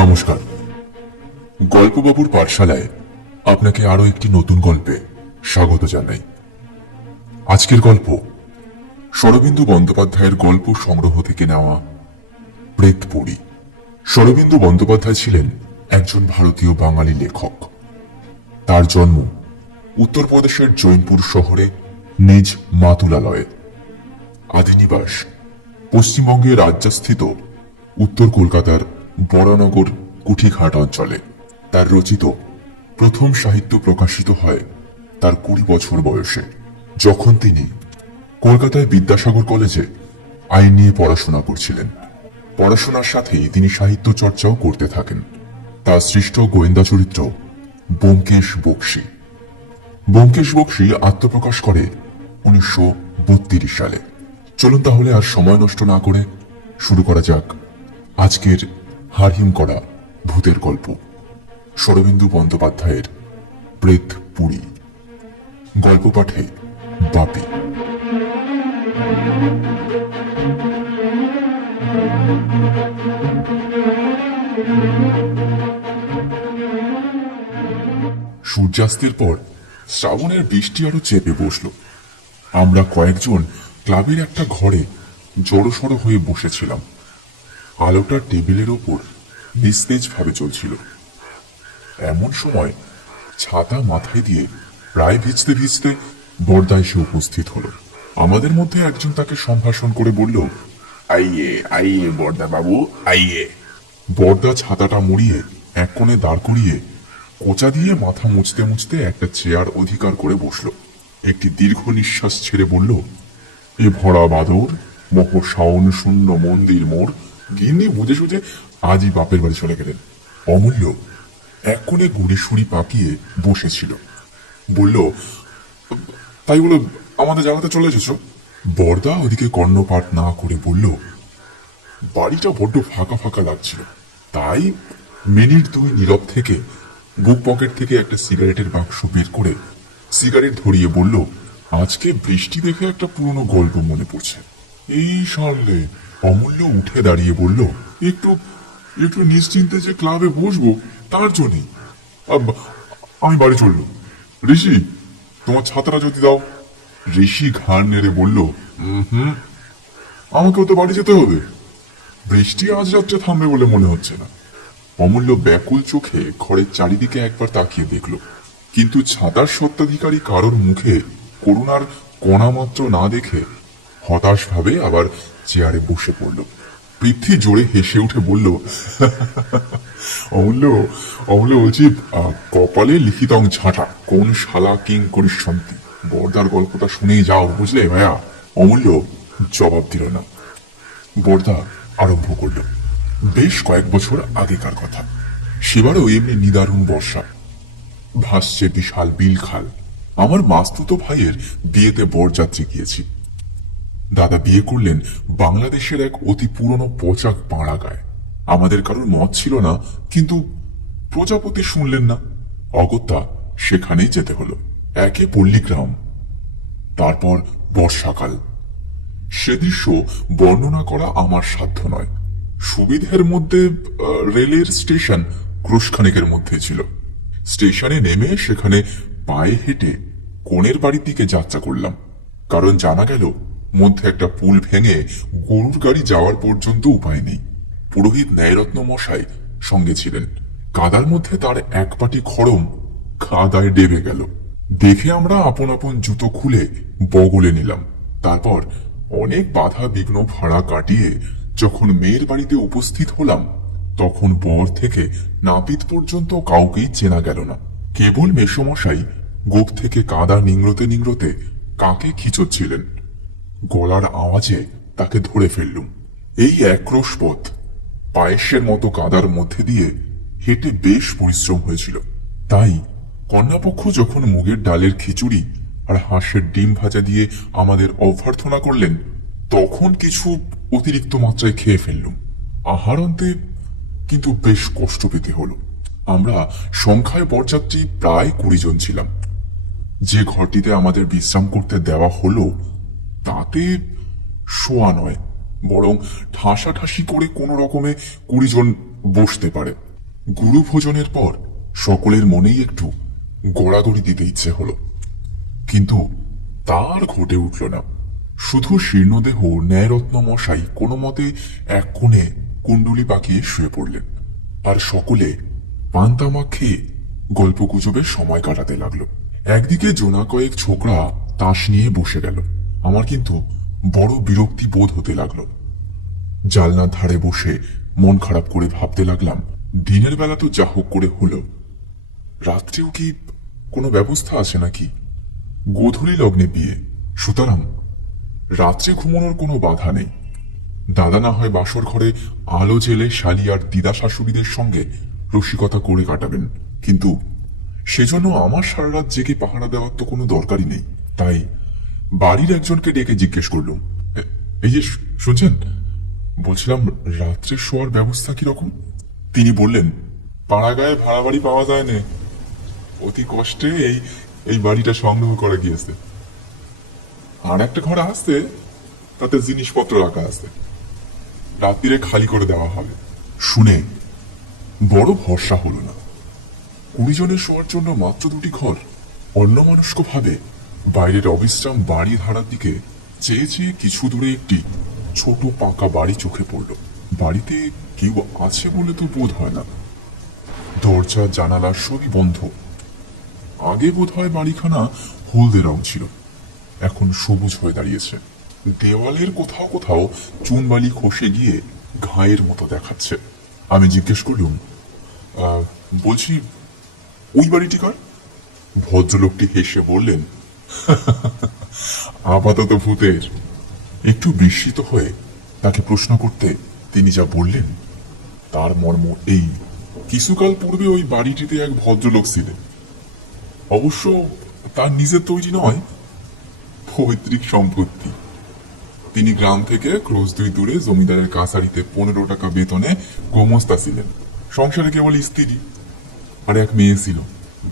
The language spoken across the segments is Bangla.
নমস্কার। গল্পবাবুর পাঠশালায় আপনাকে আরো একটি নতুন গল্পে স্বাগত জানাই। আজকের গল্প শরদিন্দু বন্দ্যোপাধ্যায়ের গল্প সংগ্রহ থেকে নেওয়া প্রেতপুরী। শরদিন্দু বন্দ্যোপাধ্যায় ছিলেন একজন ভারতীয় বাঙালি লেখক। তার জন্ম উত্তরপ্রদেশের জৈনপুর শহরে নিজ মাতুলালয়ে। আদিনিবাস পশ্চিমবঙ্গের রাজ্যস্থিত উত্তর কলকাতার বরানগর কুঠিঘাট অঞ্চলে। তার রচিত প্রথম সাহিত্য প্রকাশিত হয় তার 20 বছর বয়সে, যখন তিনি কলকাতায় বিদ্যাসাগর কলেজে আইন নিয়ে পড়াশোনা করছিলেন। পড়াশোনার সাথেই তিনি সাহিত্য চর্চাও করতে থাকেন। তার সৃষ্ট গোয়েন্দা চরিত্র ব্যোমকেশ বক্সী। ব্যোমকেশ বক্সী আত্মপ্রকাশ করে 1932 সালে। চলুন তাহলে আর সময় নষ্ট না করে শুরু করা যাক আজকের হাড়হিম করা ভূতের গল্প, শরদিন্দু বন্দ্যোপাধ্যায়ের প্রেতপুরী। গল্প পাঠে বাপি। সূর্যাস্তের পর শ্রাবণের বৃষ্টি আরো চেপে বসল। আমরা কয়েকজন ক্লাবের একটা ঘরে জড়োসড়ো হয়ে বসেছিলাম। আলোটা টেবিলের ওপর নিস্তেজ ভাবে চলছিল। এমন সময় ছাতা মাথায় দিয়ে প্রায় ভিজতে ভিজতে বরদা এসে উপস্থিত হলো। আমাদের মধ্যে একজন তাকে সম্ভাষণ করে বলল, আইয়ে আইয়ে বরদা বাবু, আইয়ে। বরদা ছাতাটা মুড়িয়ে এক কোণে দাঁড় করিয়ে কোচা দিয়ে মাথা মুছতে মুছতে একটা চেয়ার অধিকার করে বসলো। একটি দীর্ঘ নিঃশ্বাস ছেড়ে বলল, এ ভরা বাদর মোহ শাওন শূন্য মন্দির মোর, গিন্নি বুঝে সুঝে আজই বাপের বাড়ি চলে গেলেন। অমূল্য এক কোণে গুড়ি সুড়ি পাকিয়ে বসেছিল। বলল, তাই বলে আমাদের জানাতে চলে এসেছ? বরদা ওদিকে কর্ণপাত না করে বলল, বাড়িটা বড্ড ফাঁকা ফাঁকা লাগছিল, তাই মিনিট 2 নীরব থেকে বুক পকেট থেকে একটা সিগারেটের বাক্স বের করে সিগারেট ধরিয়ে বলল, আজকে বৃষ্টি দেখে একটা পুরনো গল্প মনে পড়ছে। এই সামলে অমূল্য উঠে দাঁড়িয়ে বলল, একটু একটু নিশ্চিন্তে যে ক্লাবে বসবো তার জন্যই। আমি বাড়ি চললো। ঋষি, তোমার ছাতাটা যদি দাও। ঋষি ঘাড় নেড়ে বলল, আমাকেও তো বাড়ি যেতে হবে, বৃষ্টি আজ রাত্রে থামবে বলে মনে হচ্ছে না। অমূল্য ব্যাকুল চোখে ঘরের চারিদিকে একবার তাকিয়ে দেখল, কিন্তু ছাতার সত্ত্বাধিকারী কারোর মুখে করুণার কণা মাত্র না দেখে হতাশ ভাবে আবার চেয়ারে বসে পড়ল। পৃথ্বী জোরে হেসে উঠে বলল, অমূল্য অমূল্য বলছি, কপালে লিখিতং ঝাঁটা কোন শালা কিং করিষ্যন্তি। বরদার গল্পটা শুনেই যাও, বুঝলে ভাইয়া। অমূল্য জবাব দিল না। বরদা আরম্ভ করল, বেশ কয়েক বছর আগেকার কথা। সেবারও এমনি নিদারুণ বর্ষা, ভাসছে বিশাল বিল খাল। আমার মাস্তুতো ভাইয়ের বিয়েতে বরযাত্রী গিয়েছি। দাদা বিয়ে করলেন বাংলাদেশের এক অতি পুরনো পচাক পাড়া গায়ে। আমাদের কারোর মত ছিল না, কিন্তু প্রজাপতি শুনলেন না, অগত্যা সেখানেই যেতে হলো। একে পল্লীগ্রাম, তারপর বর্ষাকাল। সে দৃশ্য বর্ণনা করা আমার সাধ্য নয়। সুবিধের মধ্যে রেলের স্টেশন ক্রোশখানেকের মধ্যে ছিল। স্টেশনে নেমে সেখানে পায়ে হেঁটে কোণের বাড়ির দিকে যাত্রা করলাম, কারণ জানা গেল মধ্যে একটা পুল ভেঙে গরুর গাড়ি যাওয়ার পর্যন্ত উপায় নেই। পুরোহিত ন্যায়রত্ন মশাই সঙ্গে ছিলেন। কাদার মধ্যে তার এক পাটি খড়ম কাদায় ডেবে গেল। দেখে আমরা আপন আপন জুতো খুলে বগলে নিলাম। তারপর অনেক বাধা বিঘ্ন ভাড়া কাটিয়ে যখন মেয়ের বাড়িতে উপস্থিত হলাম, তখন বর থেকে নাপিত পর্যন্ত কাউকেই চেনা গেল না। কেবল মেসোমশাই গোপ থেকে কাদা নিংড়তে নিংড়তে কাকে খিচুচ্ছিলেন। গলার আওয়াজে তাকে ধরে ফেললুম। এই একরোশ পথ পায়েসের মতো কাদার মধ্যে দিয়ে হেঁটে বেশ পরিশ্রম হয়েছিল। তাই কন্যাপক্ষ যখন মুগের ডালের খিচুড়ি আর হাঁসের ডিম ভাজা দিয়ে আমাদের অভ্যর্থনা করলেন, তখন কিছু অতিরিক্ত মাত্রায় খেয়ে ফেললুম। আহারান্তে কিন্তু বেশ কষ্ট পেতে হলো। আমরা সংখ্যায় বরযাত্রী প্রায় 20 জন ছিলাম। যে ঘরটিতে আমাদের বিশ্রাম করতে দেওয়া হলো তাতে শোয়া নয়, বরং ঠাসাঠাসি করে কোনো রকমে 20 জন বসতে পারে। গুরু ভোজনের পর সকলের মনেই একটু গড়াগড়ি দিতে ইচ্ছে হলো, কিন্তু তার ঘটে উঠল না। শুধু শীর্ণদেহ ন্যায়রত্ন মশাই কোনো মতে এক কোণে কুণ্ডুলি পাকিয়ে শুয়ে পড়লেন, আর সকলে পান্তামাক খেয়ে গল্প গুজবে সময় কাটাতে লাগলো। একদিকে জোনা কয়েক ছোকরা তাস নিয়ে বসে গেল। আমার কিন্তু বড় বিরক্তি বোধ হতে লাগলো। জালনার ধারে বসে মন খারাপ করে ভাবতে লাগলাম, দিনের বেলা তো যা হোক করে হলো, রাত্রেও কি কোনো ব্যবস্থা আছে নাকি? গোধূলি লগ্নে বিয়ে, সুতরাং রাত্রে ঘুমানোর কোনো বাধা নেই। দাদা না হয় বাসর ঘরে আলো জেলে শালি আর দিদা শাশুড়িদের সঙ্গে রসিকতা করে কাটাবেন, কিন্তু সেজন্য আমার সারা রাত জেগে পাহারা দেওয়ার তো কোনো দরকারই নেই। তাই বাড়ির একজনকে ডেকে জিজ্ঞেস করলুম, এই যে শুনছেন, বলছিলাম রাত্রে শোয়ার ব্যবস্থা কিরকম? তিনি বললেন, পাড়াগায়ে ভাড়া বাড়ি পাওয়া যায় না, অতি কষ্টে এই এই বাড়িটা সংগ্রহ করা গিয়েছে। আর একটা ঘর আসছে, তাতে জিনিসপত্র রাখা আছে, রাত্রিরে খালি করে দেওয়া হবে। শুনে বড় ভরসা হলো না। 20 জনের শোয়ার জন্য মাত্র 2টি ঘর। অন্যমনস্ক ভাবে বাইরের অবিশ্রাম বাড়ি ধারার দিকে চেয়ে চেয়ে কিছু দূরে একটি ছোট পাকা বাড়ি চোখে পড়ল। বাড়িতে কেউ আছে বলে তো বোধ হয় না। দরজা জানালা সবই বন্ধ। আগে বোধ হয় বাড়িখানা হলদে রং ছিল, এখন সবুজ হয়ে দাঁড়িয়েছে। দেওয়ালের কোথাও কোথাও চুনবালি খসে গিয়ে ঘায়ের মতো দেখাচ্ছে। আমি জিজ্ঞেস করলুম, বলছি ওই বাড়িটি কার? ভদ্রলোকটি হেসে বললেন, আপাতত ভূতের। একটু বিস্মিত হয়ে তাকে প্রশ্ন করতে তিনি যা বললেন তার মর্ম এই, কিছুকাল পূর্বে ওই বাড়িটিতে এক ভদ্রলোক ছিলেন, অবশ্য তার নিজের তৈরি নয়, পৈতৃক সম্পত্তি। তিনি গ্রাম থেকে ক্রোশ 2 দূরে জমিদারের কাছারিতে 15 টাকা বেতনে গোমস্তা ছিলেন। সংসারে কেবল স্ত্রী আর এক মেয়ে ছিল।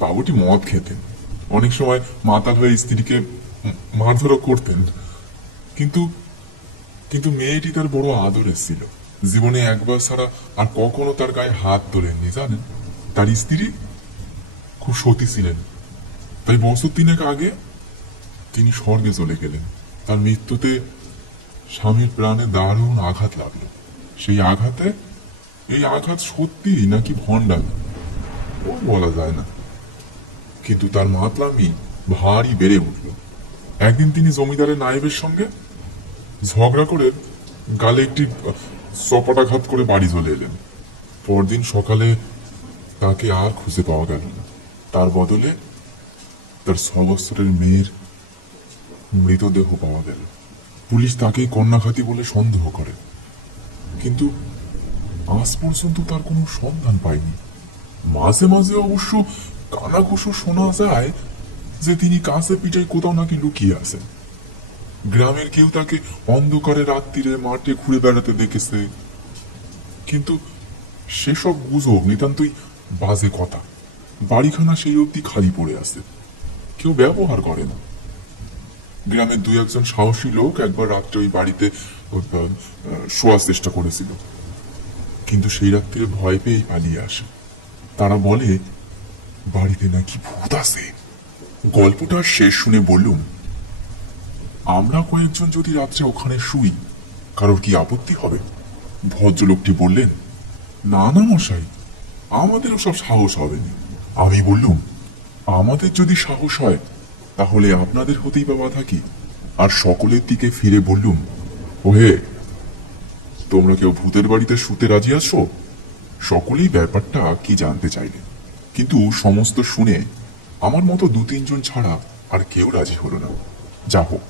বাবুটি মদ খেতেন, অনেক সময় মাতাল হয়ে স্ত্রীকে মারধরও করতেন, কিন্তু কিন্তু মেয়েটি তার বড় আদরের ছিল। জীবনে একবার ছাড়া আর কখনো তার গায়ে হাত তোলেননি। জানেন, তার স্ত্রী খুব সতী ছিলেন, তাই বছর 3 আগে তিনি স্বর্গে চলে গেলেন। তার মৃত্যুতে স্বামীর প্রাণে দারুণ আঘাত লাগলো। সেই আঘাতে, এই আঘাত সত্যি নাকি ভণ্ডামি ও বলা যায় না, কিন্তু তার মাতলামি ভারী বেড়ে উঠল। একদিন তিনি জমিদারের নায়েবের সঙ্গে ঝগড়া করে গালে একটি চপাটাঘাত করে বাড়ি চলে এলেন। পরদিন সকালে তাকে আর খুঁজে পাওয়া গেল না। তার বদলে তার 6 বছরের মেয়ের মৃতদেহ পাওয়া গেল। পুলিশ তাকে কন্যাঘাতী বলে সন্দেহ করে, কিন্তু আজ পর্যন্ত তার কোনো সন্ধান পায়নি। মাঝে মাঝে অবশ্য কানাঘুষো শোনা যায় যে তিনি কাছে পিঠে কোথাও নাকি লুকিয়ে আছেন। গ্রামের কেউ তাকে অন্ধকারে রাত্রিরে মাঠে ঘুরে বেড়াতে দেখেছে, কিন্তু সেসব গুজব নিতান্তই বাজে কথা। বাড়িখানা সেই অবধি খালি পড়ে আছে, কেউ ব্যবহার করে না। গ্রামের 2-1 জন সাহসী লোক একবার রাত্রে ওই বাড়িতে শোয়ার চেষ্টা করেছিল, কিন্তু সেই রাত্রিরে ভয় পেয়ে পালিয়ে আসে। তারা বলে বাড়িতে নাকি ভূত আছে। গল্পটা শেষ শুনে বললুম, আমরা কয়েকজন যদি রাত্রে ওখানে শুই, কারোর কি আপত্তি হবে? ভদ্রলোকটি বললেন, না না মশাই, আমাদেরও সব সাহস হবে না। আমি বললুম, আমাদের যদি সাহস হয় তাহলে আপনাদের হতেই বা বাধা কি? আর সকলের দিকে ফিরে বললুম, ওহে, তোমরা কেউ ভূতের বাড়িতে শুতে রাজি আছো? সকলেই ব্যাপারটা কি জানতে চাইলে, কিন্তু সমস্ত শুনে আমার মতো 2-3 জন ছাড়া আর কেউ রাজি হলো না। যা হোক,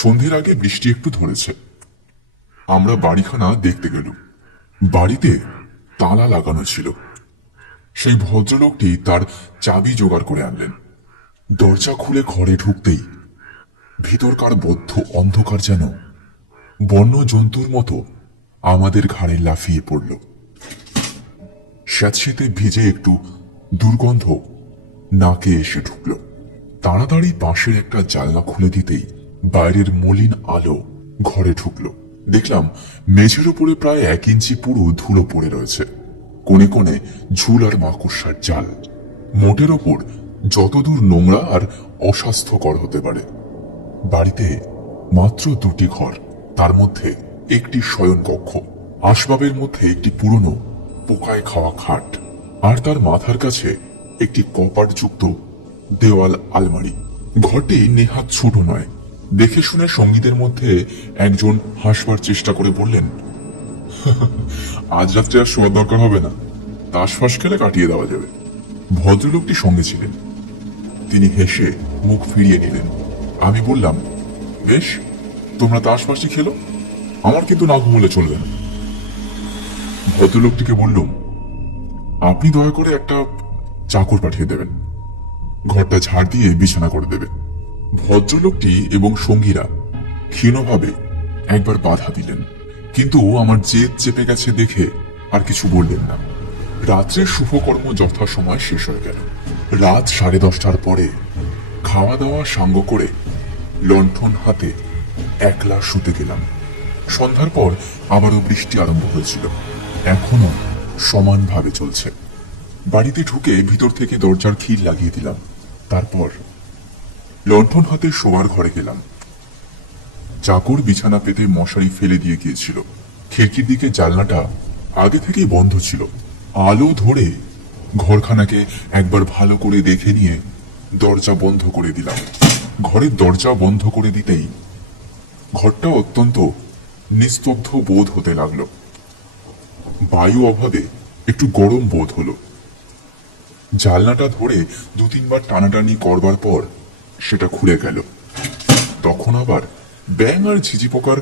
সন্ধ্যের আগে বৃষ্টি একটু ধরেছে। আমরা বাড়িখানা দেখতে গেলুম। বাড়িতে তালা লাগানো ছিল। সেই ভদ্রলোকটি তার চাবি জোগাড় করে আনলেন। দরজা খুলে ঘরে ঢুকতেই ভিতরকার বদ্ধ অন্ধকার যেন বন্য জন্তুর মতো আমাদের ঘাড়ে লাফিয়ে পড়ল। স্যাঁতসেঁতে ভিজে একটু দুর্গন্ধ নাকে এসে ঢুকল। তাড়াতাড়ি পাশের একটা জানলা খুলে দিতেই বাইরের মলিন আলো ঘরে ঢুকল। দেখলাম মেঝের উপরে প্রায় 1 ইঞ্চি পুরো ধুলো পড়ে রয়েছে। কোণে কোণে ঝুল আর মাকড়সার জাল। মোটের ওপর যতদূর নোংরা আর অস্বাস্থ্যকর হতে পারে। বাড়িতে মাত্র 2টি ঘর, তার মধ্যে একটি শয়ন কক্ষ, আসবাবের মধ্যে একটি পুরনো পোকায় খাওয়া খাট, আর তার মাথার কাছে একটি কপাটযুক্ত দেওয়াল আলমারি। ঘরটি নেহাত ছোট নয়। দেখে শুনে সঙ্গীদের মধ্যে একজন হাসবার চেষ্টা করে বললেন, আজ রাত্রে আর শোয়ার দরকার হবে না, তাস ফাঁস খেলে কাটিয়ে দেওয়া যাবে। ভদ্রলোকটি সঙ্গে ছিলেন, তিনি হেসে মুখ ফিরিয়ে নিলেন। আমি বললাম, বেশ, তোমরা তাস ফাঁসি খেলো, আমার কিন্তু না ঘুমলে চলবে না। ভদ্রলোকটিকে বললুম, আপনি দয়া করে একটা চাকর পাঠিয়ে দেবেন, ঘরটা ঝাড় দিয়ে বিছানা করে দেবে। ভদ্রলোকটি এবং সঙ্গীরা ক্ষীণভাবে একবার বাধা দিলেন, কিন্তু আমার জেদ চেপে গেছে দেখে আর কিছু বললেন না। রাত্রের শুভকর্ম যথাসময় শেষ হয়ে গেল। রাত 10:30টার পরে খাওয়া দাওয়া সাঙ্গ করে লণ্ঠন হাতে একলা শুতে গেলাম। সন্ধ্যার পর আবারও বৃষ্টি আরম্ভ হয়েছিল, এখনো সমানভাবে চলছে। বাড়িতে ঢুকে ভিতর থেকে দরজার খিল লাগিয়ে দিলাম। তারপর লণ্ঠন হাতে শোয়ার ঘরে গেলাম। চাকর বিছানা পেতে মশারি ফেলে দিয়ে গিয়েছিল। খিড়কির দিকে জানলাটা আগে থেকেই বন্ধ ছিল। আলো ধরে ঘরখানাকে একবার ভালো করে দেখে নিয়ে দরজা বন্ধ করে দিলাম। ঘরের দরজা বন্ধ করে দিতেই ঘরটা অত্যন্ত নিস্তব্ধ বোধ হতে লাগলো। বায়ু অভাবে একটু গরম বোধ হলো। জানলাটা ধরে 2-3বার টানাটানি করবার পর সেটা খুলে গেল। তখন আবার ব্যাঙ আর ঝিঝি পোকার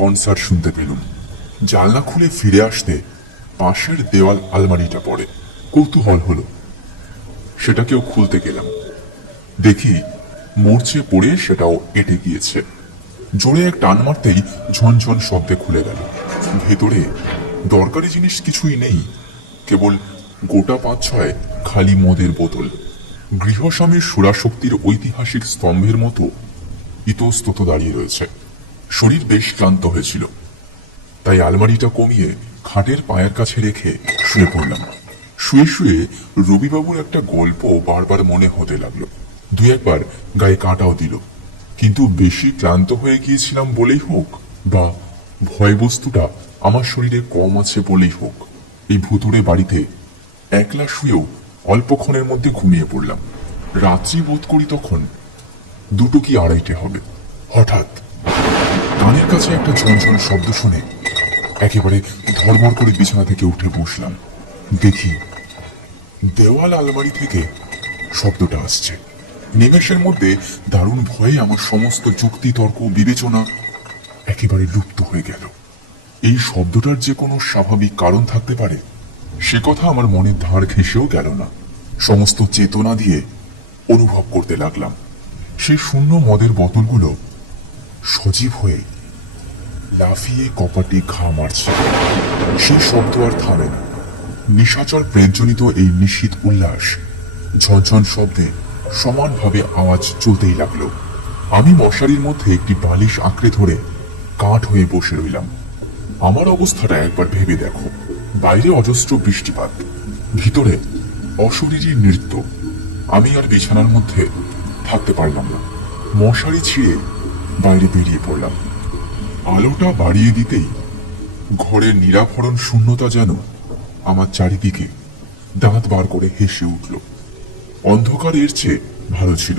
কনসার্ট শুনতে পেলুম। জানলা খুলে ফিরে আসতে পাশের দেওয়াল আলমারিটা পড়ে। কৌতূহল হলো, সেটাকেও খুলতে গেলাম। দেখি মরচে পড়ে সেটাও এঁটে গিয়েছে। জোরে এক টান মারতেই ঝনঝন শব্দে খুলে গেল। ভেতরে দরকারি জিনিস কিছুই নেই, কেবল গোটা 5-6 খালি মদের বোতল। গৃহস্বামীর সুরাশক্তির ঐতিহাসিক স্তম্ভের মতো ইতস্তত দাঁড়িয়ে রয়েছে। শরীর বেশ ক্লান্ত হয়েছিল, তাই আলমারিটা কমিয়ে খাটের পায়ের কাছে রেখে শুয়ে পড়লাম। শুয়ে শুয়ে রবিবাবুর একটা গল্প বারবার মনে হতে লাগলো। 2-1বার গায়ে কাঁটাও দিল, কিন্তু বেশি ক্লান্ত হয়ে গিয়েছিলাম বলেই হোক, বা ভয় বস্তুটা আমার শরীরে কম আছে বলেই হোক, এই ভুতুড়ে বাড়িতে একলা শুয়েও অল্পক্ষণের মধ্যে ঘুমিয়ে পড়লাম। রাত্রি বোধ করি তখন 2টো কি 2:30 হবে। হঠাৎ কানের কাছে একটা ঝনঝন শব্দ শুনে একেবারে ধড়মড় করে বিছানা থেকে উঠে বসলাম। দেখি দেওয়াল আলমারি থেকে শব্দটা আসছে। নিমেষের মধ্যে দারুণ ভয়ে আমার সমস্ত যুক্তি তর্ক বিবেচনা একেবারে লুপ্ত হয়ে গেল। এই শব্দটার যে কোনো স্বাভাবিক কারণ থাকতে পারে সে কথা আমার মনের ধার ঘেঁষেও গেল না। সমস্ত চেতনা দিয়ে অনুভব করতে লাগলাম সেই শূন্য মদের বোতলগুলো সজীব হয়ে লাফিয়ে কপাটে ঘা মারছে। সেই শব্দ আর থামে না। নিশাচর প্রেমজনিত এই নিশীথ উল্লাস ঝনঝন শব্দে সমানভাবে আওয়াজ চলতেই লাগলো। আমি মশারির মধ্যে একটি বালিশ আঁকড়ে ধরে কাঠ হয়ে বসে রইলাম। আমার অবস্থাটা একবার ভেবে দেখো। বাইরে অজস্র বৃষ্টিপাত, ভিতরে অশরীরী নৃত্য। আমি আর বিছানার মধ্যে থাকতে পারলাম না। মশারি ছিঁড়ে বাইরে বেরিয়ে পড়লাম। আলোটা বাড়িয়ে দিতেই ঘরের নিরাভরণ শূন্যতা যেন আমার চারিদিকে দাঁত বার করে হেসে উঠল। অন্ধকার এর চেয়ে ভালো ছিল।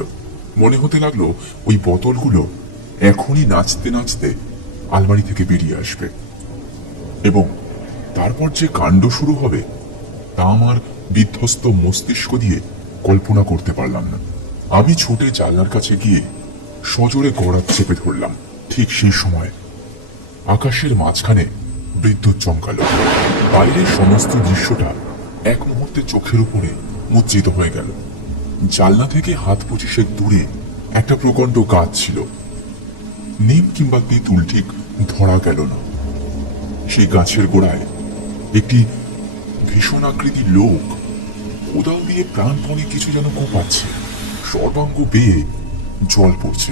মনে হতে লাগলো ওই বোতলগুলো এখনই নাচতে নাচতে আলমারি থেকে বেরিয়ে আসবে, এবং তারপর যে কাণ্ড শুরু হবে তা আমার বিধ্বস্ত মস্তিষ্ক দিয়ে কল্পনা করতে পারলাম না। আমি ছুটে জানলার কাছে গিয়ে সজোরে গড়াত চেপে ধরলাম। ঠিক সেই সময় আকাশের মাঝখানে বিদ্যুৎ চমকালো। বাইরের সমস্ত দৃশ্যটা এক মুহূর্তে চোখের উপরে মুদ্রিত হয়ে গেল। জানলা থেকে হাত 25 দূরে একটা প্রকাণ্ড গাছ ছিল। নিম কিংবা তেঁতুল ঠিক ধরা গেল না। সেই গাছের গোড়ায় একটি ভীষণ আকৃতির লোক উদাও দিয়ে প্রাণপণে কিছু যেন কোপাচ্ছে। সর্বাঙ্গ বেয়ে জল পড়ছে।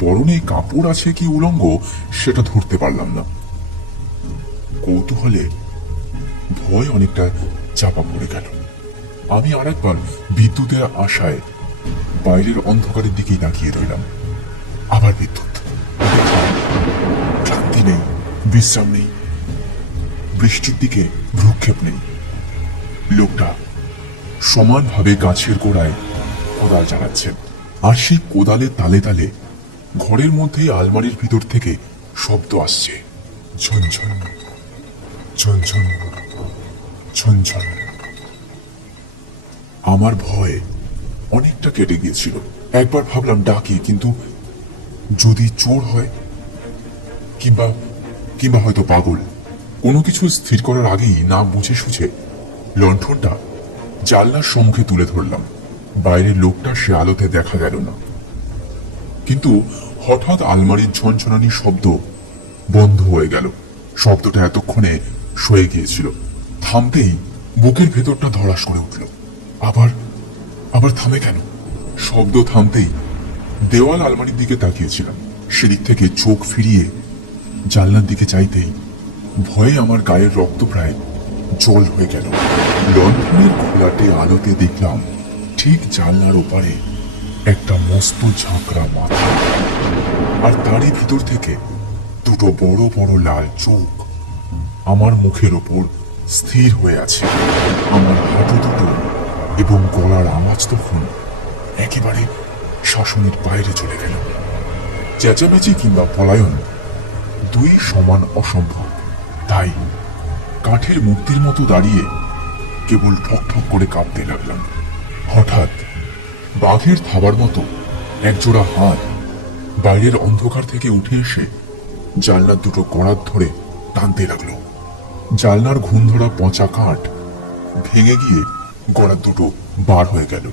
পরনে কাপড় আছে কি উলঙ্গ সেটা ধরতে পারলাম না। কৌতূহলে ভয় অনেকটা চাপা পড়ে গেল। আমি আরেকবার বিদ্যুতের আশায় বাইরের অন্ধকারের দিকেই তাকিয়ে রইলাম। আবার বিদ্যুৎ। ক্লান্তি নেই, বিশ্রাম নেই, বৃষ্টির দিকে ভ্রুক্ষেপ নেই। লোকটা সমানভাবে গাছের গোড়ায় কোদাল চালাচ্ছেন, আর সেই কোদালের তালে তালে ঘরের মধ্যেই আলমারির ভিতর থেকে শব্দ আসছে, ঝনঝন ঝনঝন ঝনঝন। আমার ভয় অনেকটা কেটে গিয়েছিল। একবার ভাবলাম ডাকি, কিন্তু যদি চোর হয়, কিংবা কিংবা হয়তো পাগল। কোনো কিছু স্থির করার আগেই না বুঝে সুঝে লণ্ঠনটা জানলার সম্মুখে তুলে ধরলাম। বাইরের লোকটা সে আলোতে দেখা গেল না, কিন্তু হঠাৎ আলমারির ঝনঝনানি শব্দ বন্ধ হয়ে গেল। শব্দটা এতক্ষণে সয়ে গিয়েছিল। থামতেই বুকের ভেতরটা ধড়াস করে উঠল। আবার আবার থামে কেন? শব্দ থামতেই দেওয়াল আলমারির দিকে তাকিয়েছিলাম। সেদিক থেকে চোখ ফিরিয়ে জানলার দিকে চাইতেই ভয়ে আমার গায়ের রক্ত প্রায় জল হয়ে গেল। লণ্ঠনের ঘোলাটে আলোতে দেখলাম ঠিক জানলার ওপারে একটা মস্ত ঝাঁকড়া মাথা, আর তারই ভিতর থেকে দুটো বড় বড় লাল চোখ আমার মুখের ওপর স্থির হয়ে আছে। আমার হাঁটু দুটো এবং গলার আওয়াজ তখন একেবারে শাসনের বাইরে চলে গেল। চেঁচামেচি কিংবা পলায়ন দুই সমান অসম্ভব। তাই কাঠের মূর্তির মতো দাঁড়িয়ে কেবল ঠক ঠক করে কাঁপতে লাগলাম। হঠাৎ বাঘের থাবার মতো একজোড়া হাত বাইরের অন্ধকার থেকে উঠে এসে জানলার দুটো কড়াত ধরে টানতে লাগলো। জানলার ঘুণ ধরা পচা কাঠ ভেঙে গিয়ে গড়াত দুটো বার হয়ে গেল,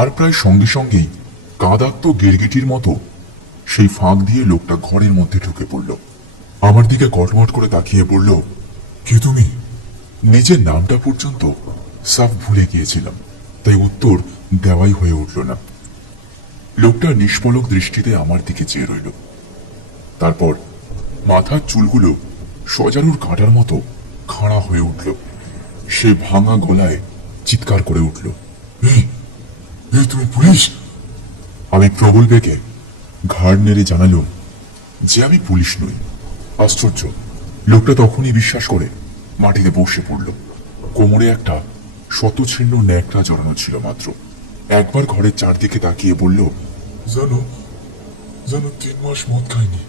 আর প্রায় সঙ্গে সঙ্গেই কাঁদাত্ত গিরগিটির মতো সেই ফাঁক দিয়ে লোকটা ঘরের মধ্যে ঢুকে পড়ল। আমার দিকে কটমট করে তাকিয়ে বলল, কে তুমি? নিজের নামটা পর্যন্ত সাফ ভুলে গিয়েছিলাম, তাই উত্তর দেওয়াই হয়ে উঠল না। লোকটা নিষ্পলক দৃষ্টিতে আমার দিকে চেয়ে রইল। তারপর মাথার চুলগুলো সজারুর কাঁটার মতো খাড়া হয়ে উঠল। সে ভাঙা গলায় চিৎকার করে উঠল, এই তুমি পুলিশ? আমি প্রবল বেগে ঘাড় নেড়ে জানালুম যে আমি পুলিশ নই। আশ্চর্য, লোকটা তখনই বিশ্বাস করে মাটিতে বসে পড়ল। কোমরে একটা শতছিন্ন ন্যাকড়া জড়ানো ছিল মাত্র। একবার ঘরের চারদিকে তাকিয়ে বলল, জানো জানো 3 মাস মদ খাইনি,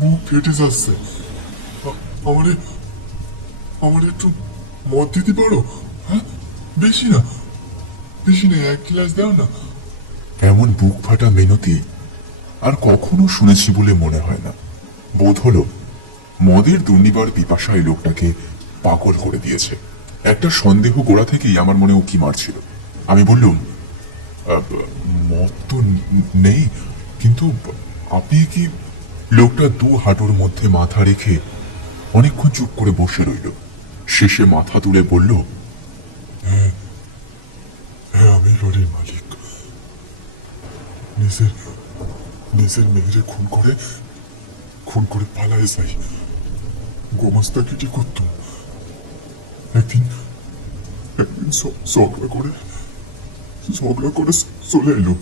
বুক ফেটে যাচ্ছে। আমারে আমারে একটু মদ দিতে পারো? হ্যাঁ, বেশি না 1 গ্লাস দাও না। এমন বুক ফাটা মিনতি আর কখনো শুনেছি বলে মনে হয় না। বোধ হলো মদের দুর্নিবার পিপাসায় লোকটাকে পাগল করে দিয়েছে। একটা সন্দেহ গোড়া থেকেই আমার মনে উকি মারছিল। আমি বললুম, মদ তো নেই, কিন্তু আপনি কি? লোকটা 2 হাঁটুর মধ্যে মাথা রেখে অনেকক্ষণ চুপ করে বসে রইল। শেষে মাথা তুলে বলল, হ্যাঁ, আমি লরির মালিক। নিজের মেয়েরে খুন করে পালায় যাই। গোমাস্তা কেটে করতাম। একদিন ঝগড়া করে চলে এলো।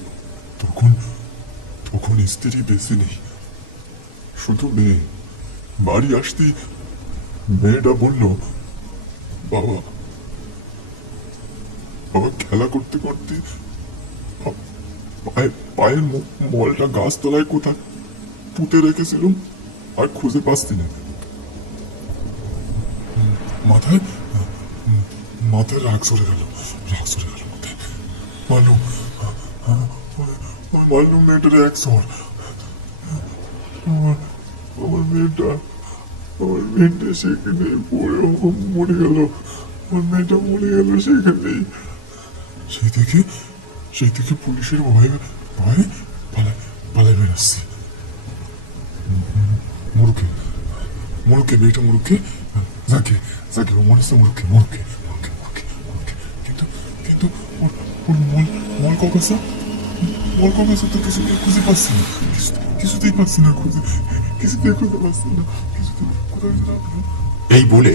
তখন স্ত্রী বেঁচে নেই, শুধু মেয়ে। বাড়ি আসতে মেয়েটা বলল, বাবা খেলা করতে করতে পায়ের মলটা গাছতলায় কোথায় পুঁতে রেখেছিলাম, আর খুঁজে পাচ্ছি না। মাথায় রাগ চলে গেল মাথায়। মারলুম মেয়েটার এক চর। আমার মেয়েটা সেখানে পড়ে মরে গেল। আমার মেয়েটা মরে গেল সেখানেই। সেই থেকে পুলিশের ভয়ে পালাই বেড়াচ্ছি। মুরুকে মেয়েটা মুরুকে যাকে ও মনে হচ্ছে মুরুকে। কিন্তু ওর মল কগেছে তো কিছুতেই খুঁজে পাচ্ছি না। কিছুতেই খুঁজে পাচ্ছি না। এই বলে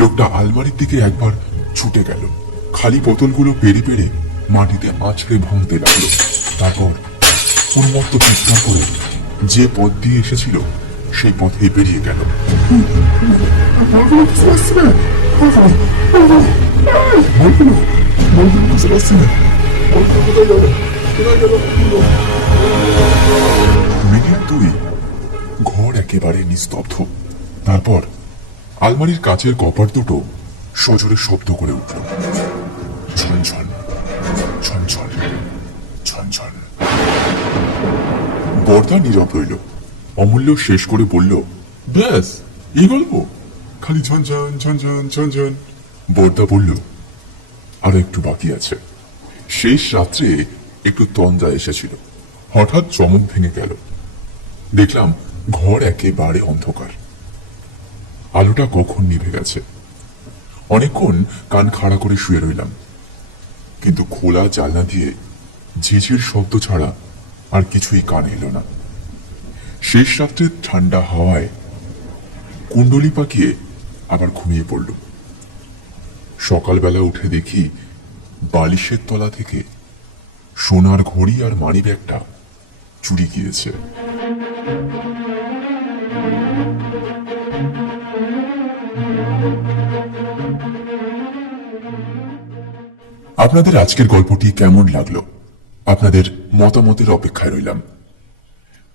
লোকটা আলমারির দিকে একবার ছুটে গেল, খালি বোতলগুলো পেরে পেরে মাটিতে আছড়ে ভাঙতে লাগলো। তারপর উন্মত্ত চিৎকার করে যে পথ দিয়ে এসেছিল সেই পথে বেরিয়ে গেল। মিনিট দুই ঘর একেবারে নিস্তব্ধ। তারপর আলমারির কাচের কপাট দুটো সজোরে শব্দ করে উঠল, ঝনঝন ঝনঝন ঝনঝন। বর্দা নীরব রইল। অমূল্য শেষ করে বলল, ব্যাস এই গল্প, খালি ঝনঝন ঝনঝন ঝনঝন। বর্দা বলল, আরো একটু বাকি আছে। শেষ রাত্রে একটু তন্দা এসেছিল। হঠাৎ চমক ভেঙে গেল। দেখলাম ঘর একেবারে অন্ধকার। আলোটা কখন নিভে গেছে। অনেকক্ষণ কান খাড়া করে শুয়ে রইলাম, কিন্তু খোলা জানলা দিয়ে ঝিঝির শব্দ ছাড়া আর কিছুই কানে এলো না। শেষ রাত্রের ঠান্ডা হাওয়ায় কুণ্ডলি পাকিয়ে আবার ঘুমিয়ে পড়ল। সকালবেলা উঠে দেখি বালিশের তলা থেকে সোনার ঘড়ি আর মানিব্যাগটা চুরি গিয়েছে। আপনাদের আজকের গল্পটি কেমন লাগলো? আপনাদের মতামতের অপেক্ষায় রইলাম।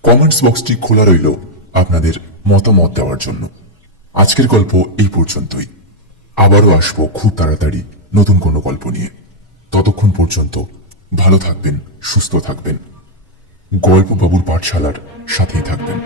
কমেন্টস বক্সটি খোলা রইল আপনাদের মতামত দেওয়ার জন্য। আজকের গল্প এই পর্যন্তই। আবারও আসবো খুব তাড়াতাড়ি নতুন কোনো গল্প নিয়ে। ততক্ষণ পর্যন্ত ভালো থাকবেন, সুস্থ থাকবেন, গল্প বাবুর পাঠশালার সাথেই থাকবেন।